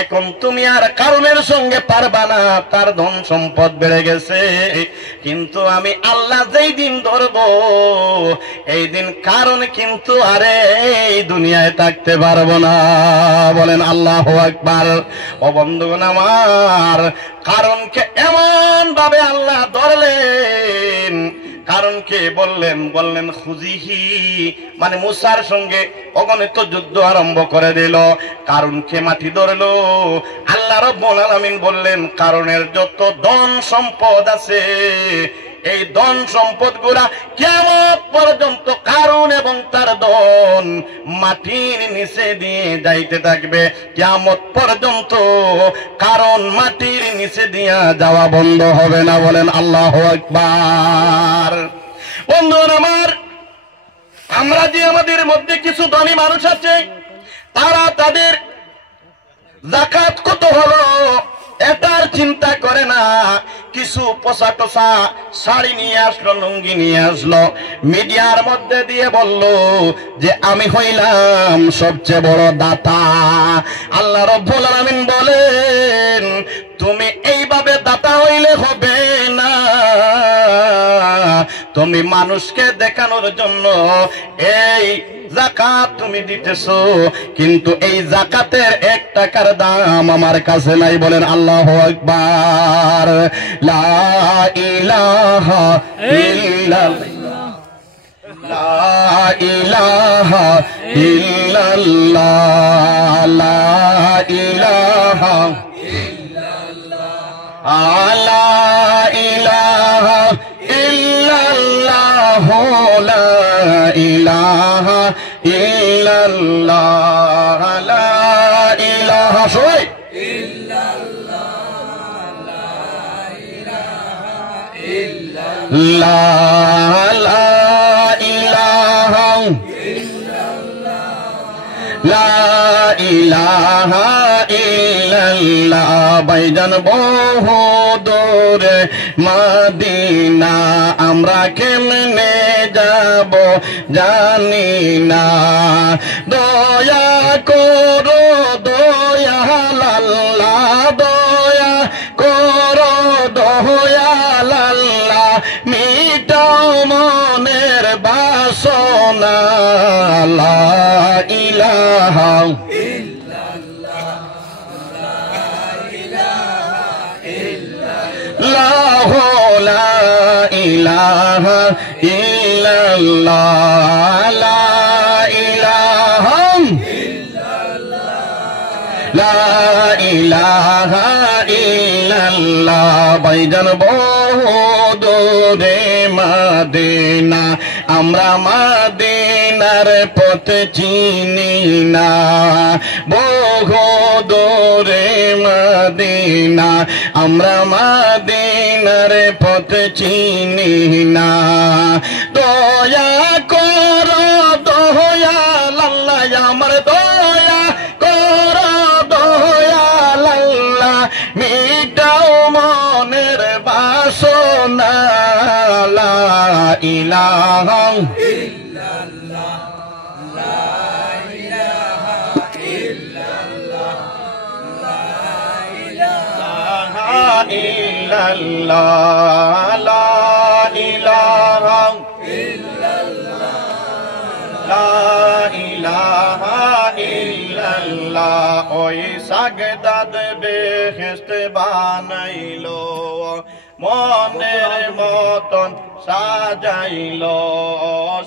এখন তুমি আর কারণের সঙ্গে পারবা না, তার ধন সম্পদ বেড়ে গেছে, কিন্তু আমি আল্লাহ যেই দিন ধরবো এই দিন কারণ কিন্তু আরে এই দুনিয়ায় থাকতে পারবো না। বলেন আল্লাহু আকবার। ও বন্ধুগণ আমার, কারণকে এমন ভাবে আল্লাহ ধরলেন, কারণকে বললেন খুজিহি, মানে মুসার সঙ্গে অগণিত যুদ্ধ আরম্ভ করে দিল, কারণকে মাটি ধরলো। আল্লাহ রাব্বুল আলামিন বললেন কারণের যত ধন সম্পদ আছে এই ধন সম্পদ গুলা কিয়ামত পর্যন্ত কারণ এবং তার ধন মাটির নিচে দিয়ে যাইতে থাকবে। কিয়ামত পর্যন্ত কারণ মাটির নিচে দিয়া যাওয়া বন্ধ হবে না। বলেন আল্লাহু আকবার। বন্ধুরা আমার, আমরা যে আমাদের মধ্যে কিছু ধনী মানুষ আছে, তারা তাদের যাকাত কত হলো এটার চিন্তা করে না। কিছু পোষা টোষা শাড়ি নিয়ে আসলো, লুঙ্গি নিয়ে আসলো, মিডিয়ার মধ্যে দিয়ে বলল যে আমি হইলাম সবচেয়ে বড় দাতা। আল্লাহ রাব্বুল আলামিন বলেন তুমি এইভাবে দাতা হইলে হবে না, তুমি মানুষকে দেখানোর জন্য এই যাকাত তুমি দিতেছো, কিন্তু এই যাকাতের 1 টাকার দাম আমার কাছে নাই। বলেন আল্লাহু আকবার। লা ইলাহা ইল্লাল্লাহ, লা ইলাহা ইল্লাল্লাহ, লা ইলাহা ইল্লাল্লাহ, লা ইলাহা ইল্লাল্লাহ, লা ইলাহা ইল্লাল্লাহ, লা ইলাহা সবাই লা ইলাহা লা ইলাহা ইল্লাল্লাহ। ভাইজান বহু দূরে মদিনা আমরা কেমনে যাব জানি না, দয়া করো দয়াল আল্লাহ, দয়া করো দয়াল আল্লাহ, মিটাও মনের বাসনা। লা ইলাহা লা ইলাহা ইল্লাল্লাহ, লা ইলাহা লা ইলাহা ইল্লাল্লাহ। ভাইজান বহু দূরে মদিনা আমরা মদিনার পথ চিনি না, বহু দূরে মদিনা আমরা মদিনার পথ চিনি না, দয়া করো দয়াল আল্লাহ, আমার দয়া করো দয়াল আল্লাহ, মিটাও মনের বাসনা। লা ইলাহা ইল্লাল্লাহ, লা ইলাহা ইল্লাল্লাহ, লা ইলাহা ইল্লাল্লাহ, লা ইলাহা ইল্লাল্লাহ, লা ইলাহা ইল্লাল্লাহ। ওই সাগদাদ বেহেশত বানাইলো, মনের মতন সাজাইলো,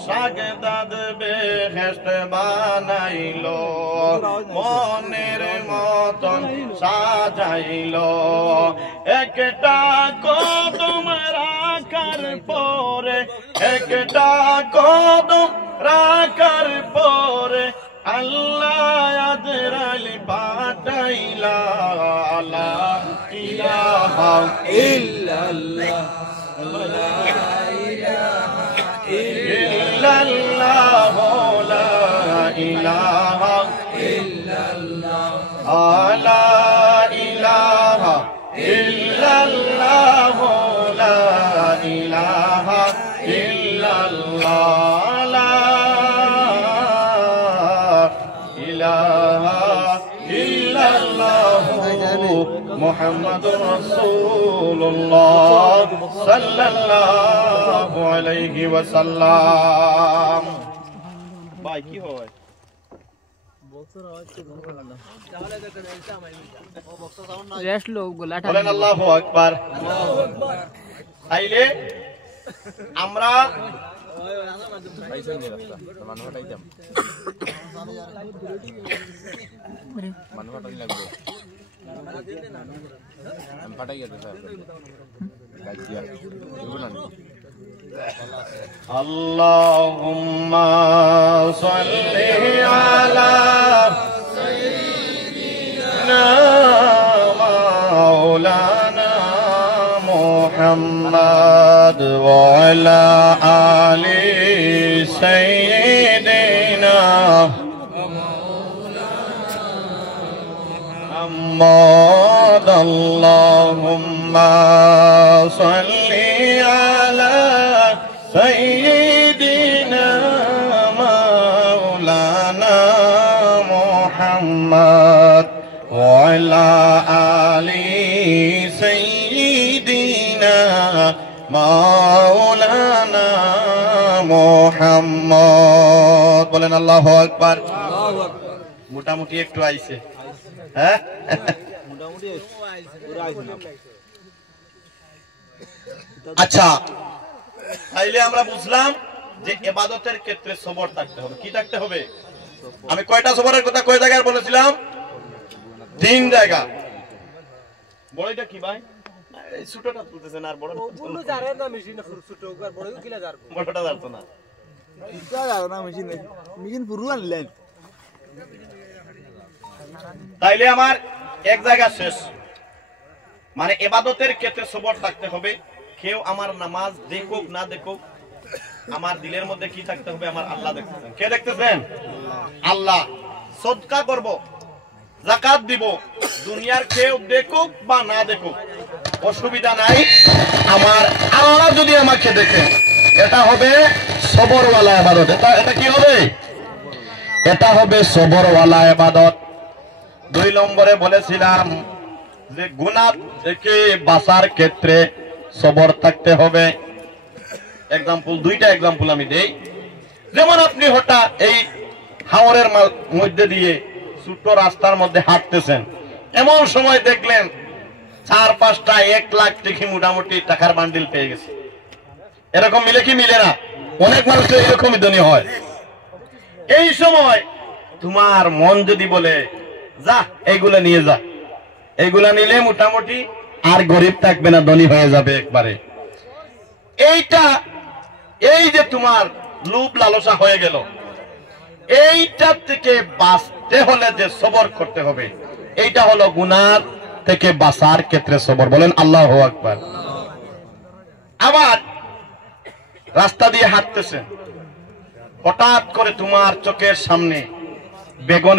সাগদাদ বেহেশত বানাইলো, মনের মতন সাজাইলো। একটা কদম রাখার পরে, একটা কদম রাখার পরে আল্লাহ আজরাইল পাঠাইলা। লা ইলাহা ইল্লাল্লাহ, লা ইলাহা ইল্লাল্লাহ, লা ইলাহা ইল্লাল্লাহ, লা ইলাহা ইল্লাল্লাহ, লা ইলাহা ইল্লাল্লাহ, লা ইলাহা ইল্লাল্লাহ, মুহাম্মাদুর রাসূলুল্লাহ সাল্লাল্লাহু আলাইহি ওয়াসাল্লাম। ভাই কি হয় বলেন আল্লাহু আকবার। তাইলে আমরা আল্লাহুম্মা সাল্লি আলা সাইয়্যিদিনা মাওলানা মুহাম্মদ ওয়া আলা আলি সাইয়্যিদিনা محمد اللهم صل على سيدنا مولانا محمد وعلى آل سيدنا مولانا محمد বলেন আল্লাহু আকবার। মোটামুটি একটু আইছে হ্যাঁ আচ্ছা, তাইলে আমরা বুঝলাম যে ইবাদতের ক্ষেত্রে সবর থাকতে হবে। কি থাকতে হবে? আমি কয়টা সবরের কথা কয় জায়গায় বলেছিলাম? 3 জায়গা। বড়টা কি ভাই? এই ছোটটা তুলতেছেন আর বড়টা বন্ধু জারে না মেশিন ছোট আর বড় কিলা জারবো বড়টা জারতো না এটা জারো না মেশিন মেশিন পুরো আনলেন। তাইলে আমার এক জায়গা শেষ, মানে ইবাদতের ক্ষেত্রে সবর থাকতে হবে। কেউ আমার নামাজ দেখুক না দেখুক, আমার দিলের মধ্যে কি থাকতে হবে? আমার আল্লাহ দেখতেছেন। কে দেখতেছেন? আল্লাহ। সদকা করব, যাকাত দিব, দুনিয়ার কেউ দেখুক বা না দেখুক অসুবিধা নাই, আমার আল্লাহ যদি আমাকে দেখে, এটা হবে সবরওয়ালা ইবাদত। এটা কি হবে? এটা হবে সবরওয়ালা ইবাদত। 2 নম্বরে বলেছিলাম যে গুনাহ থেকে বাঁচার ক্ষেত্রে সবর থাকতে হবে। এক্সাম্পল, 2টা এক্সাম্পল আমি দেই। যেমন আপনি হঠাৎ এই হাওরের মধ্যে দিয়ে ছোট্ট রাস্তার মধ্যে হাঁটতেছেন, এমন সময় দেখলেন 4-5টা 1 লাখ টাকা মোটামুটি টাকার বান্ডিল পেয়ে গেছে। এরকম মিলে কি মিলে না? অনেক মানুষ এরকমই ধনী হয়। এই সময় তোমার মন যদি বলে যা এইগুলা নিয়ে যা, এইগুলা নিলে মোটামুটি আর গরিব থাকবে না, ধনী হয়ে যাবে একবারে। এই যে তোমার লোভ লালসা হয়ে গেল, এইটা থেকে বাঁচতে হলে যে সবর করতে হবে, এইটা হলো গুনাহ থেকে বাঁচার ক্ষেত্রে সবর। বলেন আল্লাহু আকবার। আবার রাস্তা দিয়ে হাঁটতেছেন, হঠাৎ করে তোমার চোখের সামনে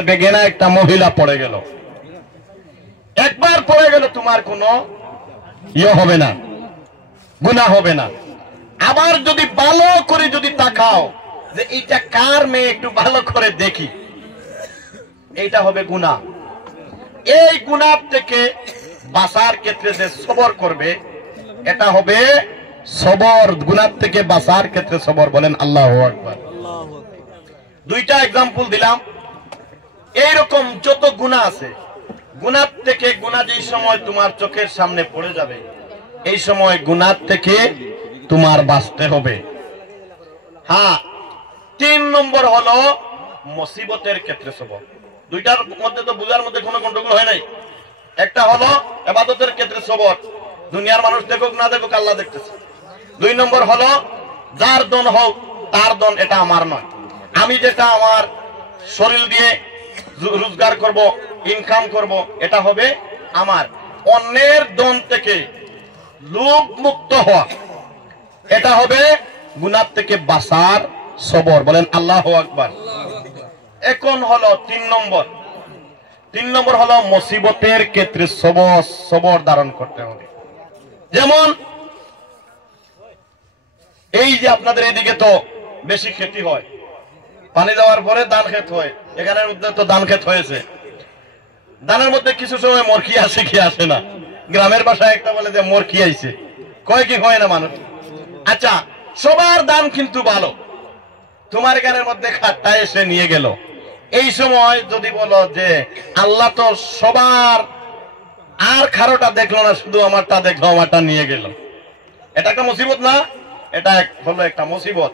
বেগেনা একটা মহিলা পড়ে গেল। একবার পড়ে গেল, তোমার কোনো হবে না, গুনাহ হবে না। আবার যদি ভালো করে যদি তাকাও যে এইটা কার মেয়ে, একটু ভালো করে দেখি, এইটা হবে গুনাহ। এই গুনাহ থেকে বাঁচার ক্ষেত্রে যে সবর করবে, এটা হবে সবর। গুনাহ থেকে বাঁচার ক্ষেত্রে সবর। বলেন আল্লাহু আকবার। 2টা এক্সাম্পল দিলাম। এইরকম যত গুনাহ আছে, গুনাহ থেকে, গুনাহ যেই সময় তোমার চোখের সামনে পড়ে যাবে, এই সময় গুনাহ থেকে তোমার বাঁচতে হবে। হ্যাঁ, 3 নম্বর হলো মুসিবতের ক্ষেত্রে সবর। 2টার মধ্যে তো বুঝার মধ্যে কোনো গন্ডগোল হয় নাই। একটা হলো ইবাদতের ক্ষেত্রে সবর, দুনিয়ার মানুষ দেখুক না দেখুক আল্লাহ দেখতেছে। 2 নম্বর হলো যার দন হোক তার দন, এটা আমার নয়। আমি যেটা আমার শরীর দিয়ে রোজগার করব, ইনকাম করব, এটা হবে আমার। অন্যের দন থেকে লোভ মুক্ত হওয়া, এটা হবে গুনাহ থেকে বাঁচার সবর। বলেন আল্লাহু আকবার। এখন হলো 3 নম্বর। 3 নম্বর হলো মুসিবতের ক্ষেত্রে সবর ধারণ করতে হবে। যেমন এই যে আপনাদের এদিকে তো বেশি ক্ষতি হয়, পানি দেওয়ার পরে ধান ক্ষেত হয়, এখানের মধ্যে তো ধান ক্ষেত হয়েছে। দানের মধ্যে কিছু সময় মরকি আসে কি আসে না? গ্রামের ভাষায় একটা বলে যে মরকি আইছে, কয় কি হয় না মানুষ? আচ্ছা, সবার দান কিন্তু ভালো, তোমার গানের মধ্যে খাটটা এসে নিয়ে গেল, এই সময় যদি বলো যে আল্লাহ তো সবার আর খারোটা দেখলো না, শুধু আমারটা দেখলো, আমারটা নিয়ে গেল, এটা একটা মুসিবত না? এটা হলো একটা মুসিবত।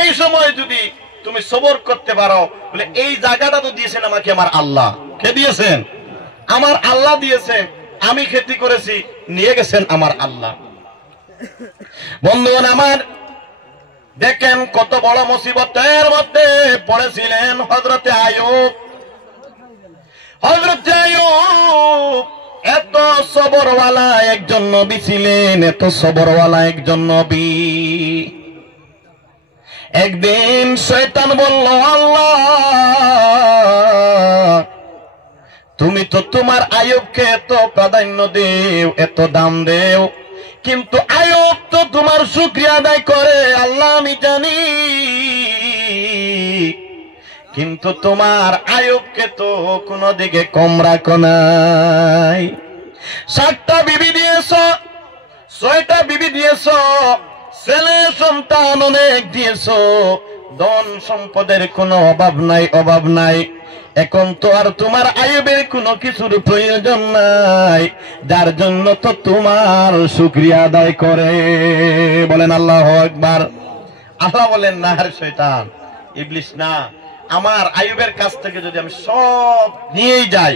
এই সময় যদি তুমি সবর করতে পারো, বলে এই জায়গাটা তো দিয়েছেন আমাকে আমার আল্লাহ। কে দিয়েছেন? আমার আল্লাহ দিয়েছেন। আমি খেতি করেছি, নিয়ে গেছেন আমার আল্লাহ। বন্ধুগণ আমার, দেখেন কত বড় মুসিবতের মধ্যে পড়েছিলেন হযরতে আইয়ুব। হযরতে আইয়ুব এত সবরওয়ালা একজন নবী ছিলেন, এত সবরওয়ালা একজন নবী। একদিন শয়তান বলল, আল্লাহ তুমি তো তোমার আইয়ুবকে এত প্রাধান্য দেও, এত দাম দেও, কিন্তু আইয়ুব তো তোমার শুকরিয়া আদায় করে, আল্লাহ আমি জানি, কিন্তু তোমার আইয়ুবকে তো কোন দিকে কম রাখো নাই। 7টা বিবি দিয়েছ, 6টা বিবি দিয়েছ, ছেলে সন্তান অনেক দিয়েছ, ধন সম্পদের কোনো অভাব নাই, অভাব নাই। এখন তো আর তোমার আইয়ুবের কোনো কিছুর প্রয়োজন নাই, যার জন্য তো তোমার শুকরিয়া আদায় করে। বলেন আল্লাহু আকবার। আল্লাহ বলেন, না রে শয়তান, ইবলিস না, আমার আইয়ুবের কাছ থেকে যদি আমি সব নিয়েই যাই,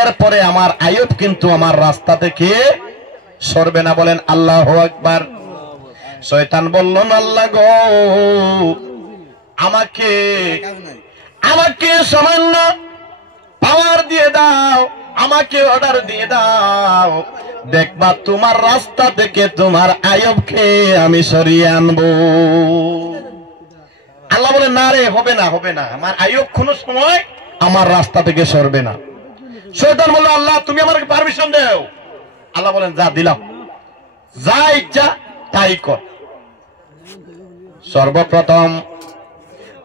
এরপরে আমার আইয়ুব কিন্তু আমার রাস্তা থেকে সরবে না। বলেন আল্লাহু আকবার। শয়তান বলল, আল্লাহ গো, আমাকে সামান্য পাওয়ার দিয়ে দাও, আমাকে অর্ডার দিয়ে দাও, দেখবা তোমার রাস্তা থেকে তোমার আইয়ুবকে আমি সরিয়ে আনবো। আল্লাহ বলেন, না রে, হবে না, হবে না, আমার আইয়ুব কোনো সময় আমার রাস্তা থেকে সরবে না। শয়তান বলল, আল্লাহ তুমি আমাকে পারমিশন দাও। আল্লাহ বলেন, যা দিলাম, যা ইচ্ছা তাই কর। সর্বপ্রথম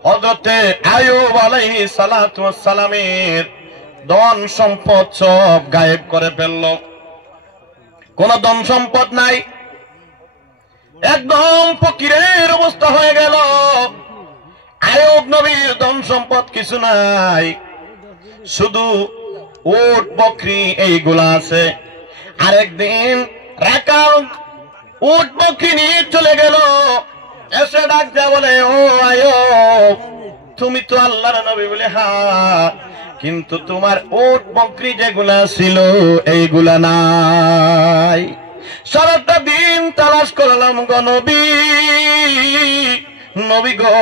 হযরতে আইয়ুব আলাইহিস সালাতু ওয়াস সালামের ধন সম্পদ সব গায়েব করে ফেলল, কোন ধন সম্পদ নাই, একদম ফকিরের অবস্থা হয়ে গেল। আইয়ুব নবীর ধন সম্পদ কিছু নাই, শুধু উট বকরি এইগুলা আছে। আরেকদিন রাকাল উট বকরি নিয়ে চলে গেল, এসে ডাক দেয়া বলে, ও আইয়ুব তুমি তো আল্লাহর নবী? বলে হ্যাঁ, কিন্তু তোমার উট বকরি যেগুলা ছিল এইগুলা নাই। সারাটা দিন তালাশ করলাম গো নবী, নবী গো,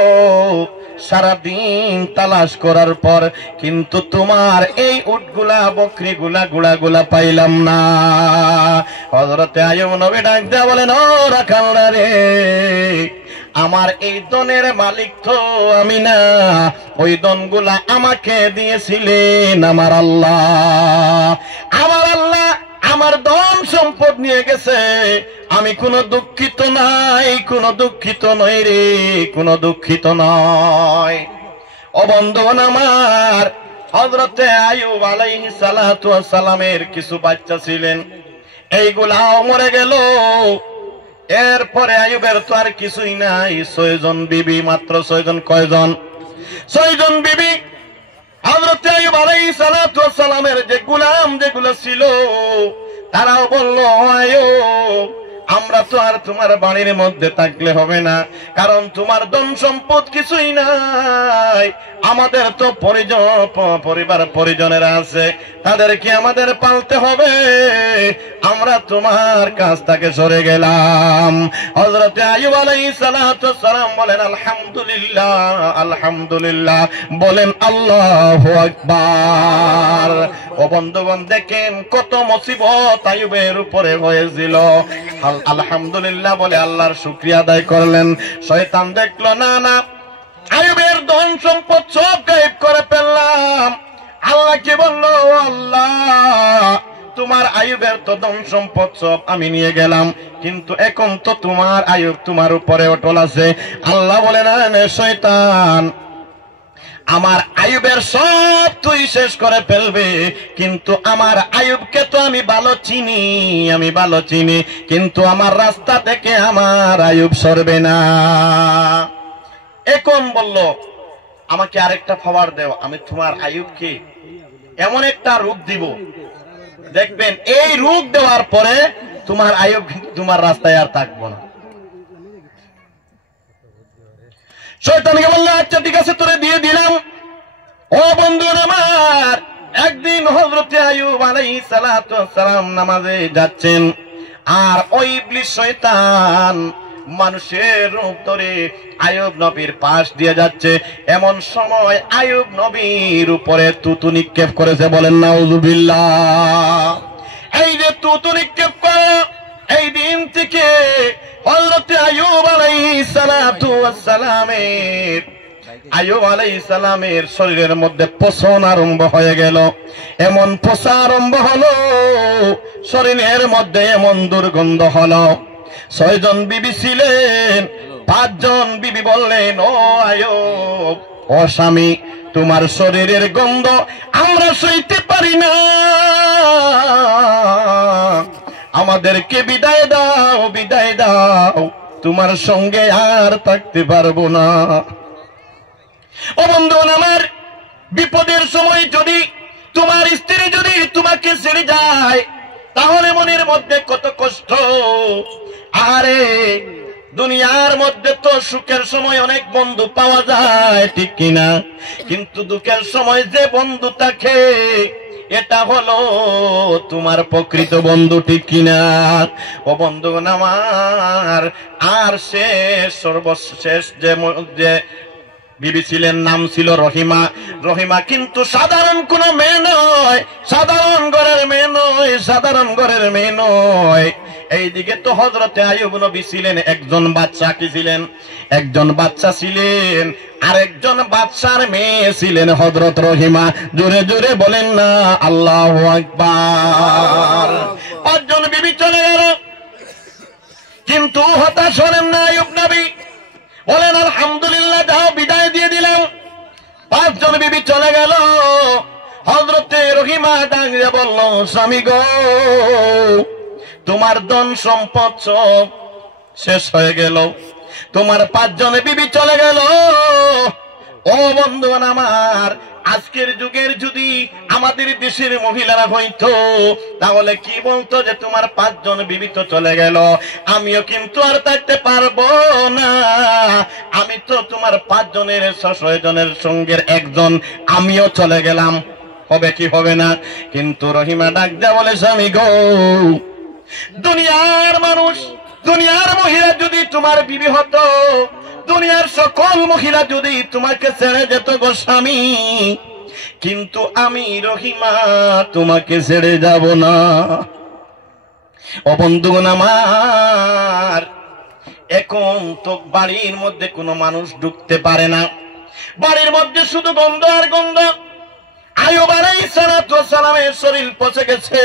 সারাদিন তালাশ করার পর কিন্তু তোমার এই উটগুলা বকরিগুলা গুলা পাইলাম না। হযরতে আইয়ুব নবী ডাক দেয়া বলেন, ও রাখাল রে, আমার এই ধনের মালিক তো আমি না, ওই ধনগুলা আমাকে দিয়েছিলেন আমার আল্লাহ। আমার আল্লাহ আমার ধন সম্পদ নিয়ে গেছে, আমি কোনো দুঃখিত নাই, কোনো দুঃখিত নই রে, কোনো দুঃখিত নয়। ও বন্ধুগণ আমার, হযরতে আইয়ুব আলাইহিস সালাতু ওয়াস সালামের কিছু বাচ্চা ছিলেন, এইগুলাও মরে গেল। এরপরে আইয়ুবের তো আর কিছুই নাই, 6 জন বিবি, মাত্র 6 জন। কয়জন? 6 জন বিবি। হযরতে আইয়ুব আলাইহিস সালাতু ওয়াস সালামের যে গোলাম যেগুলো ছিল, তারাও বলল, আইয়ুব আমরা তো আর তোমার বাড়ির মধ্যে থাকলে হবে না, কারণ তোমার ধন সম্পদ কিছুই নাই, আমাদের তো পরিবার পরিজনেরা আছে, তাদেরকে আমাদের পালতে হবে, আমরা তোমার কাছ থেকে সরে গেলাম। হযরতে আইয়ুব আলাইহিস সালাতু ওয়াস সালাম বলেন, আলহামদুলিল্লাহ, আলহামদুলিল্লাহ, বলেন আল্লাহু আকবার। ও বন্ধুগণ দেখেন কত মুসিবত আইয়ুবের উপরে হয়েছিল, আলহামদুলিল্লাহ বলে আল্লাহর শুকরিয়া আদায় করলেন। শয়তান দেখলো, না না, আইয়ুবের ধন সম্পদ সব গায়েব করে ফেললাম। আল্লাহকে বললো, আল্লাহ তোমার আইয়ুবের তো ধন সম্পদ সব আমি নিয়ে গেলাম, কিন্তু এখন তো তোমার আইয়ুব তোমার উপরে অটল আছে। আল্লাহ বলে, না শয়তান, আমার আয়ুবের সব তুই শেষ করে ফেলবে, কিন্তু আমার আয়ুবকে তো আমি ভালো চিনি, কিন্তু আমার রাস্তা থেকে আমার আয়ুব সরবে না। এখন বলল, আমাকে আরেকটা খবর দেও, আমি তোমার আয়ুবকে এমন একটা রূপ দিব, দেখবেন এই রূপ দেওয়ার পরে তোমার আয়ুব তোমার রাস্তায় আর থাকবো না। শয়তানকে বলল, আচ্ছা ঠিক আছে, তোরে দিয়ে দিলাম। ও বন্ধু আমার, একদিন হযরত আইয়ুব আলাইহিস সালাতু ওয়াস সালাম নামাজে যাচ্ছেন, আর ওই ইবলিস শয়তান মানুষের রূপ ধরে আইয়ুব নবীর পাশ দিয়ে যাচ্ছে। এমন সময় আইয়ুব নবীর উপরে তুতু নিক্ষেপ করেছে, বলেন নাউযুবিল্লাহ। এই যে তুতু নিক্ষেপ করা, এই দিন থেকে হযরত আইয়ুব আলাইহিস সালাতু ওয়াস সালামের আইয়ুব আলাইহিস সালামের শরীরের মধ্যে পচন আরম্ভ হয়ে গেল। এমন পচা আরম্ভ হলো, শরীরের মধ্যে এমন দুর্গন্ধ হলো। 6 জন বিবি ছিলেন, 5 জন বিবি বললেন, ও আইয়ুব, ও স্বামী, তোমার শরীরের গন্ধ আমরা সইতে পারি না, আমাদেরকে বিদায় দাও, তোমার সঙ্গে আর থাকতে পারবো না। ও বন্ধু আমার, বিপদের সময় যদি তোমার স্ত্রী যদি তোমাকে ছেড়ে যায়, তাহলে মনের মধ্যে কত কষ্ট। আরে দুনিয়ার মধ্যে তো সুখের সময় অনেক বন্ধু পাওয়া যায়, ঠিক কিনা? কিন্তু দুঃখের সময় যে বন্ধু থাকে, এটা হলো তোমার প্রকৃত বন্ধু, ঠিক কিনা? ও বন্ধুগণ আমার, আর সর্বশেষ যে বিবি ছিলেন, নাম ছিল রহিমা। রহিমা কিন্তু সাধারণ কোন মেয়ে নয়, সাধারণ ঘরের মেয়ে নয়। এইদিকে তো হযরতে আইয়ুব নবী ছিলেন একজন বাদশা, কি ছিলেন? একজন বাদশা ছিলেন, আর একজন বাদশার মেয়ে ছিলেন হযরত রহিমা। জোরে জোরে বলেন না আল্লাহু আকবার। 5 জন বিবি চলে গেল, কিন্তু হতাশ হলেন না আইয়ুব নবী, বলেন আলহামদুলিল্লাহ, যাও, বিদায় দিয়ে দিলাম। 5 জন বিবি চলে গেল। হযরতে রহিমা ডাক দিয়ে বলল, স্বামী গো, তোমার ধন সম্পদ সব শেষ হয়ে গেল, তোমার 5 জন বিবি চলে গেল। ও বন্ধুগণ আমার, আজকের যুগের যদি আমাদের দেশের মহিলারা হইতো, তাহলে কি বলতো যে তোমার 5 জন বিবি তো চলে গেল, আমিও কিন্তু আর থাকতে পারবো না, আমি তো তোমার 5 জনের 6 জনের সঙ্গের একজন, আমিও চলে গেলাম। হবে কি হবে না? কিন্তু রহিমা ডাক দেয়া বলে, স্বামী গো, দুনিয়ার মানুষ, দুনিয়ার মহিলা যদি তোমার বিবি হতো, দুনিয়ার সকল মহিলা যদি তোমাকে ছেড়ে যেত গো স্বামী, কিন্তু আমি রহিমা তোমাকে ছেড়ে যাব না। ও বন্ধুগণ আমার, এখন তো বাড়ির মধ্যে কোনো মানুষ ঢুকতে পারে না, বাড়ির মধ্যে শুধু গন্ধ আর গন্ধ। আইয়ুব আলাইহিস সালাতু ওয়াস সালামের শরীর পচে গেছে,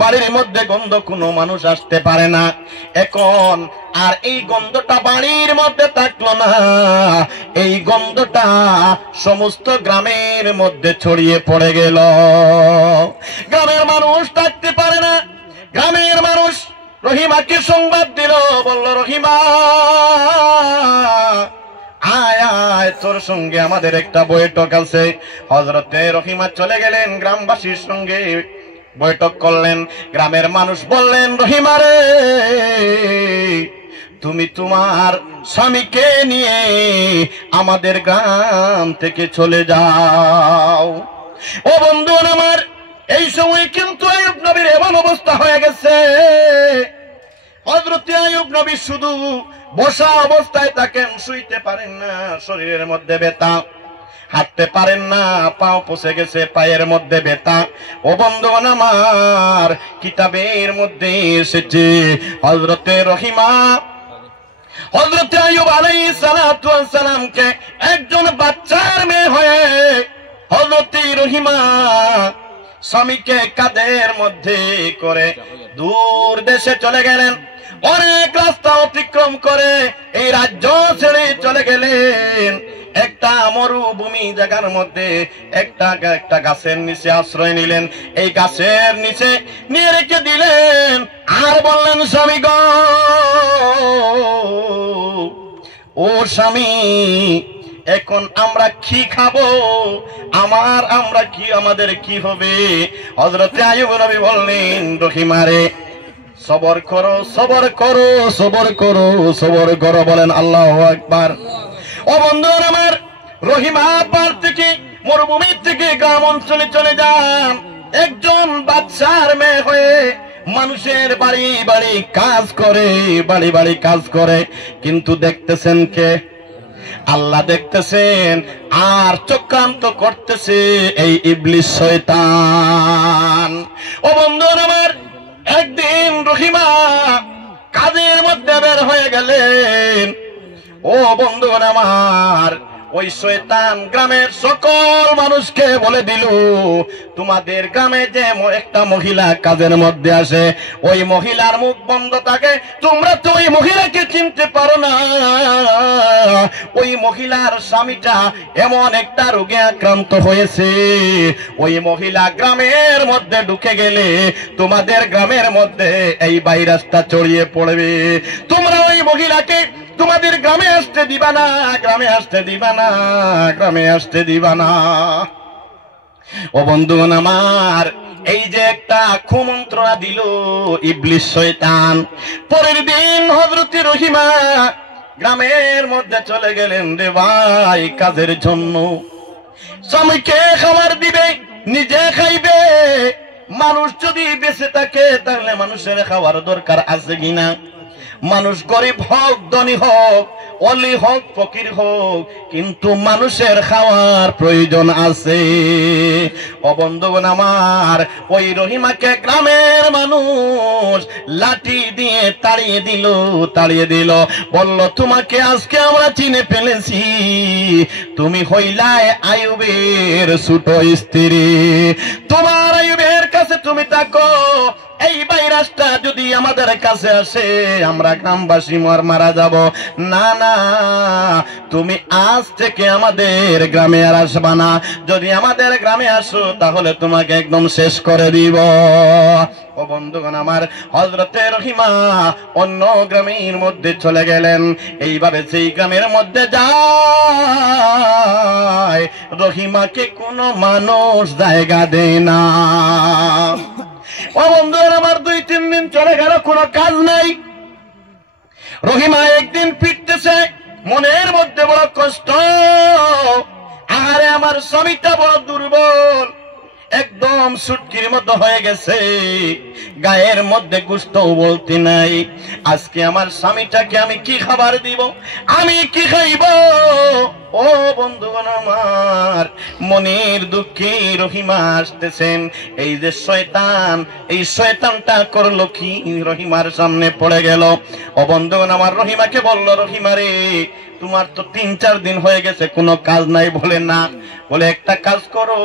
বাড়ির মধ্যে গন্ধ, কোনো মানুষ আসতে পারে না। এখন আর এই গন্ধটা বাড়ির মধ্যে থাকলো না, এই গন্ধটা সমস্ত গ্রামের মধ্যে ছড়িয়ে পড়ে গেল। গ্রামের মানুষ থাকতে পারে না, গ্রামের মানুষ রহিমাকে সংবাদ দিল, বলল, রহিমা আয় আয়, তোর সঙ্গে আমাদের একটা বৈঠক আছে। হযরতে রহিমা চলে গেলেন, গ্রামবাসীর সঙ্গে বৈঠক করলেন। গ্রামের মানুষ বললেন, রহিমা রে, তুমি তোমার স্বামীকে নিয়ে আমাদের গ্রাম থেকে চলে যাও। ও বন্ধু আমার, এই সময় কিন্তু আইয়ুব নবীর এমন অবস্থা হয়ে গেছে, হযরত আইয়ুব নবী শুধু বসা অবস্থায় থাকেন, শুইতে পারেন না, শরীরের মধ্যে ব্যথা, হাঁটতে পারেন না, পাও পচে গেছে, পায়ের মধ্যে ব্যথা। ও বন্ধুগণ আমার, কিতাবের মধ্যে এসেছে হযরতে রহিমা হযরত আইয়ুব আলাইহিস সালাতু ওয়াস সালামকে একজন বাচ্চার মেয়ে হয়ে হযরত রহিমা স্বামীকে কাঁধের মধ্যে করে দূর দেশে চলে গেলেন। অনেক রাস্তা অতিক্রম করে এই রাজ্য ছেড়ে চলে গেলেন। একটা মরুভূমি জায়গার মধ্যে একটা গাছের নিচে আশ্রয় নিলেন। এই গাছের নিচে নিয়ে রেখে দিলেন, আর বললেন, স্বামী গো, ও স্বামী, এখন আমরা কি খাবো? আমাদের কি হবে? হযরতে আইয়ুব নবী বললেন, রহিমারে, সবর করো, সবর করো, সবর করো, সবর করো। বলেন আল্লাহু আকবার। ও বন্ধুরা আমার, রহিমা পার থেকে মরুভূমি থেকে গ্রাম অঞ্চলে চলে যান একজন বাদশার মেয়ে হয়ে। মানুষের বাড়ি বাড়ি কাজ করে, বাড়ি বাড়ি কাজ করে, কিন্তু দেখতেছেন কে? আল্লাহ দেখতেছেন, আর চক্রান্ত করতেছে এই ইবলিস শয়তান। ও বন্ধুরা আমার, একদিন রহিমা কাজের মধ্যে বের হয়ে গেলেন। ও বন্ধুরা আমার, ওই শয়তান গ্রামের সকল মানুষকে বলে দিল, তোমাদের গ্রামে যে একটা মহিলা কাজের মধ্যে আসে, ওই মহিলার মুখ বন্ধ থাকে, তোমরা তো ওই মহিলাকে চিনতে পারো না। ওই মহিলার স্বামীটা এমন একটা রোগে আক্রান্ত হয়েছে, ওই মহিলা গ্রামের মধ্যে ঢুকে গেলে তোমাদের গ্রামের মধ্যে এই ভাইরাসটা ছড়িয়ে পড়বে। তোমরা ওই মহিলাকে তোমাদের গ্রামে আসতে দিবা না, গ্রামে আসতে দিবা না, গ্রামে আসতে দিবা না। ও বন্ধুগণ আমার, এই যে একটা কুমন্ত্রণা দিল ইবলিস শয়তান। পরের দিন হযরতে রহিমা গ্রামের মধ্যে চলে গেলেন রে ভাই কাজের জন্য। স্বামীকে খাবার দিবে, নিজে খাইবে। মানুষ যদি বেঁচে থাকে তাহলে মানুষের খাওয়ার দরকার আছে কিনা? মানুষ গরিব হোক, ধনী হোক, অলি হোক, ফকির হোক, কিন্তু মানুষের খাওয়ার প্রয়োজন আছে। ও বন্ধুগণ আমার, ওই রহিমাকে গ্রামের মানুষ লাঠি দিয়ে তাড়িয়ে দিল। বলল, তোমাকে আজকে আমরা চিনে ফেলেছি, তুমি হইলায় আইয়ুবের ছোট স্ত্রী। তোমার আইয়ুবের কাছে তুমি থাকো, এই ভাইরাসটা যদি আমাদের কাছে আসে আমরা গ্রামবাসী মারা যাব। না না, তুমি আজ থেকে আমাদের গ্রামে আর আসবা না। যদি আমাদের গ্রামে আসো তাহলে তোমাকে একদম শেষ করে দিব। ও বন্ধুগণ আমার, হযরতে রহিমা অন্য গ্রামের মধ্যে চলে গেলেন। এইভাবে সেই গ্রামের মধ্যে যায়, রহিমাকে কোনো মানুষ জায়গা দেয় না। ও বন্ধুরা আমার, 2-3 দিন চলে গেল, কোনো কাজ নাই। রহিমা একদিন ফিরতেছে, মনের মধ্যে বড় কষ্ট। আরে আমার স্বামীটা বড় দুর্বল, একদম সুটকির মতো হয়ে গেছে, গায়ের মধ্যে গোশত বলতে নাই। আজকে আমার স্বামীটাকে আমি কি খাবার দিব, আমি কি খাইব? ও বন্ধুগণ আমার, মনের দুঃখে রহিমা আসতেছেন। এই যে শয়তান, এই শয়তানটা করলো কি? রহিমার সামনে পড়ে গেল। ও বন্ধুগণ আমার, রহিমাকে বলল, রহিমা রে, তোমার তো 3-4 দিন হয়ে গেছে, কোনো কাজ নাই। বলে না, বলে একটা কাজ করো,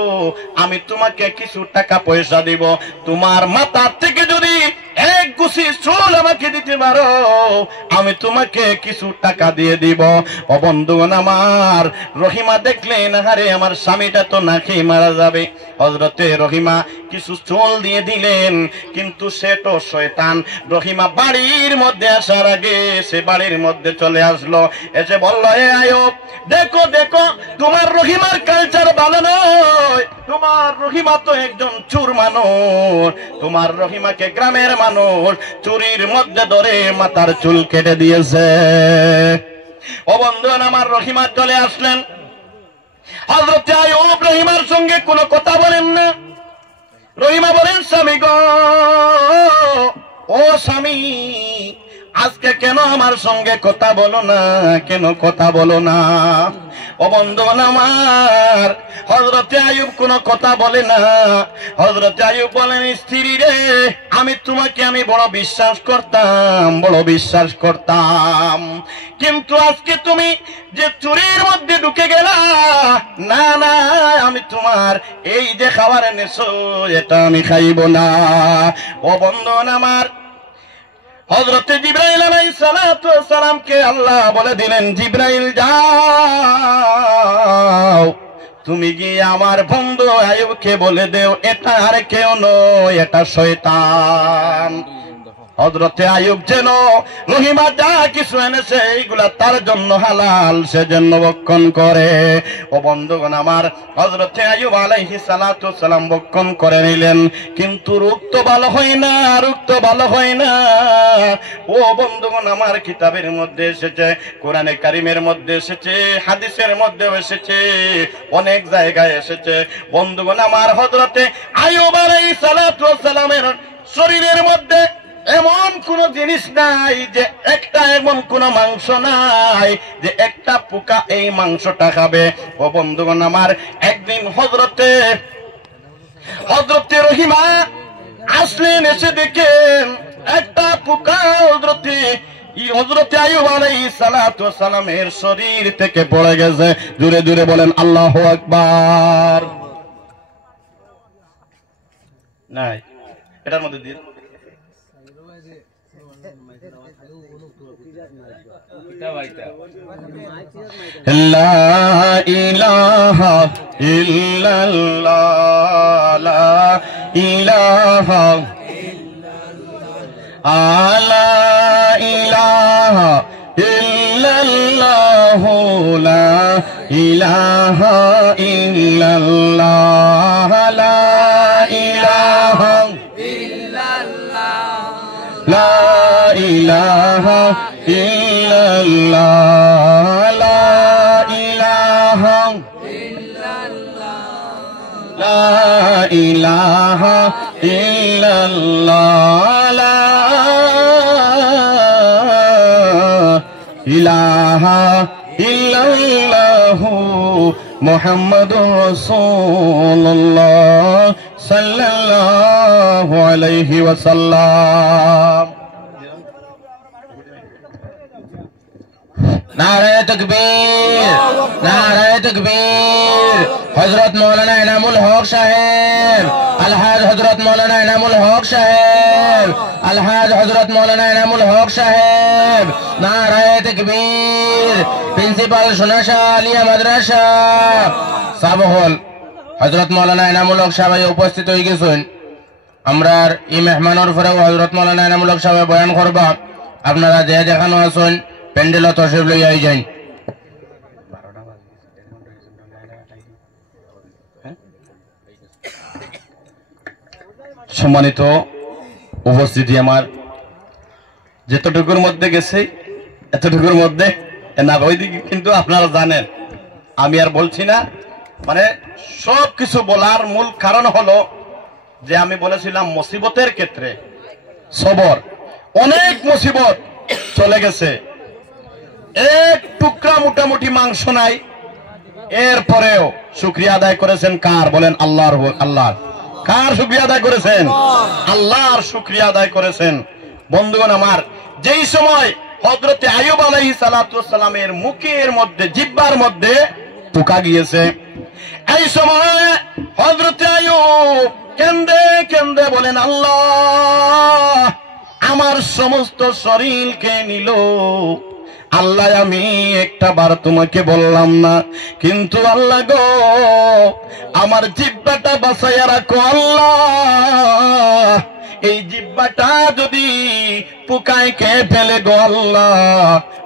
আমি তোমাকে কিছু টাকা পয়সা দিব। তোমার মাথা থেকে যদি এক গুছি চুল আমাকে দিতে পারো, আমি তোমাকে কিছু টাকা দিয়ে দিব। ও বন্ধুগণ আমার, রহিমা দেখলেন, আরে আমার স্বামীটা তো না খেয়ে মারা যাবে। হযরতে রহিমা কিছু চুল দিয়ে দিলেন, কিন্তু সে তো শয়তান। রহিমা বাড়ির মধ্যে আসার আগে সে বাড়ির মধ্যে চলে আসলো, এসে বলল, হে আইয়ুব, দেখো দেখো, তোমার রহিমার কালচার ভালো নয়। তোমার রহিমা তো একজন চোর মানুষ। তোমার রহিমাকে গ্রামের মানুষ চুরির মধ্যে ধরে মাথার চুল কেটে দিয়েছে। ও বন্ধুগণ আমার, রহিমা চলে আসলেন। হযরত আইয়ুব রহিমার সঙ্গে কোনো কথা বলেন না। রহিমা বলেন, স্বামী গো, ও স্বামী, আজকে কেন আমার সঙ্গে কথা বলো না, কেন কথা বলো না? ও বন্ধুগণ আমার, হযরতে আইয়ুব কোনো কথা বলে না। হযরতে আইয়ুব বলেন, স্ত্রী রে, আমি বড় বিশ্বাস করতাম, কিন্তু আজকে তুমি যে চুরির মধ্যে ঢুকে গেলা, না না, আমি তোমার এই যে খাবার এনেছো এটা আমি খাইব না। ও বন্ধুগণ আমার, হযরতে জিবরাইল আলাইহিস সালাতু ওয়াস সালামকে আল্লাহ বলে দিলেন, জিবরাইল যাও, তুমি গিয়ে আমার বন্ধু আইয়ুবকে বলে দেও এটা আর কেউ নয়, এটা শয়তান। হযরতে আইয়ুব যেন রহিমা যা কিছু এনেছে এইগুলা তার জন্য হালাল, সেজন্য ভক্ষণ করে। ও বন্ধুগণ আমার, হযরতে আইয়ুব আলাইহিস সালাতু ওয়াস সালাম ভক্ষণ করে নিলেন, কিন্তু রোগ তো ভালো হয় না, রোগ তো ভালো হয় না। ও বন্ধুগণ আমার, কিতাবের মধ্যে এসেছে, কোরআনে কারীমের মধ্যে এসেছে, হাদিসের মধ্যেও এসেছে, অনেক জায়গায় এসেছে। বন্ধুগণ আমার, হযরতে আইয়ুব আলাইহিস সালাতু ওয়াস সালামের শরীরের মধ্যে এমন কোন জিনিস নাই, যে একটা এমন কোন মাংস নাই যে একটা পোকা এই মাংসটা খাবে। ও বন্ধুগণ আমার, একদিন হযরতে রহিমা আসলেন, এসে দেখেন একটা পোকা হযরতে আইয়ুব আলাইহিস সালাতু ওয়াস সালামের শরীর থেকে পড়ে গেছে। জোরে জোরে বলেন আল্লাহু আকবার। নাই এটার মধ্যে দিয়ে লা ইলাহা ইল্লাল্লাহ, লা ইলাহা লা ইলাহা ইল্লাল্লাহ, লা ইলাহা ইল্লাল্লাহ, লা ইলাহা লা ইলাহা ইল্লাল্লাহ, লা ইলাহা লা ইলাহা ইল্লাল্লাহ, লা ইলাহা ইল্লাল্লাহ মুহাম্মাদুর রাসূলুল্লাহ সাল্লাল্লাহু আলাইহি ওয়াসাল্লাম। নারে তাকবীর, নারে তাকবীর। হযরত মাওলানা ইনামুল হক সাহেব, আলহাজ হযরত মাওলানা ইনামুল হক সাহেব, আলহাজ হযরত মাওলানা ইনামুল হক সাহেব, নারে তাকবীর। প্রিন্সিপাল সোনাশা আলিয়া মাদ্রাসা সাবহল হযরত মাওলানা ইনামুল হক সাহেব উপস্থিত হয়ে গেছেন। আমরা এই মেহমানের পরে হযরত মাওলানা ইনামুল হক সাহেব বয়ান করবা। আপনারা যে দেখানো আছেন প্যান্ডেল তশরিফ লই আই যান। সম্মানিত উপস্থিতি, আমার যেতটুকুর মধ্যে গেছে এতটুকুর মধ্যে না ওইদিকে, কিন্তু আপনারা জানেন আমি আর বলছি না। মানে সব কিছু বলার মূল কারণ হলো যে আমি বলেছিলাম মুসিবতের ক্ষেত্রে সবর। অনেক মুসিবত চলে গেছে, এক টুকরা মোটামুটি মাংস নাই, এরপরেও শুকরিয়া আদায় করেছেন কার? বলেন আল্লাহর। আল্লাহর। কার শুকরিয়া আদায় করেছেন? আল্লাহর শুকরিয়া আদায় করেছেন। বন্ধুগণ আমার, যেই সময় হযরতে আইয়ুব আলাইহিস সালাতু ওয়াস সালামের মুখের মধ্যে, জিহ্বার মধ্যে পোকা গিয়েছে, এই সময় হযরতে আইয়ুব কেন্দে কেন্দে বলেন আল্লাহ আমার সমস্ত শরীরকে নিল। আল্লাহ আমি একটা বার তোমাকে বললাম না, কিন্তু আল্লাহ গো আমার জিহ্বাটা বাঁচাইয়া রাখো আল্লাহ। এই জিহ্বাটা যদি পোকায় খেয়ে ফেলে গো আল্লাহ,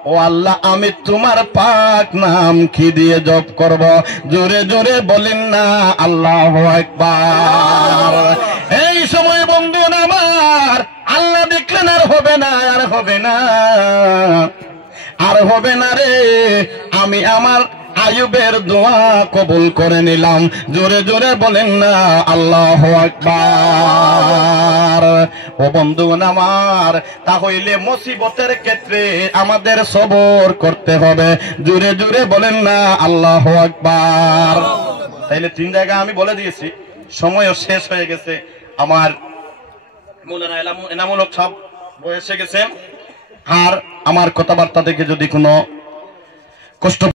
ও আল্লাহ আমি তোমার পাক নাম কি দিয়ে জপ করব? জোরে জোরে বলেন না আল্লাহু আকবার। এই সময় বন্ধু আমার আল্লাহ দেখলেন আর হবে না, আর হবে না, আর হবে না রে, আমি আমার আইয়ুবের দোয়া কবুল করে নিলাম। জোরে জোরে বলেন না আল্লাহু আকবার। ও বন্ধুগণ আমার, তাহলে মুসিবতের ক্ষেত্রে আমাদের সবর করতে হবে। জোরে জোরে বলেন না আল্লাহু আকবার। তাইলে তিন জায়গা আমি বলে দিয়েছি, সময়ও শেষ হয়ে গেছে। আমার মাওলানা ইনামুল হক সাহেব বসে গেছেন। আর আমার কথাবার্তা থেকে যদি কোনো কষ্ট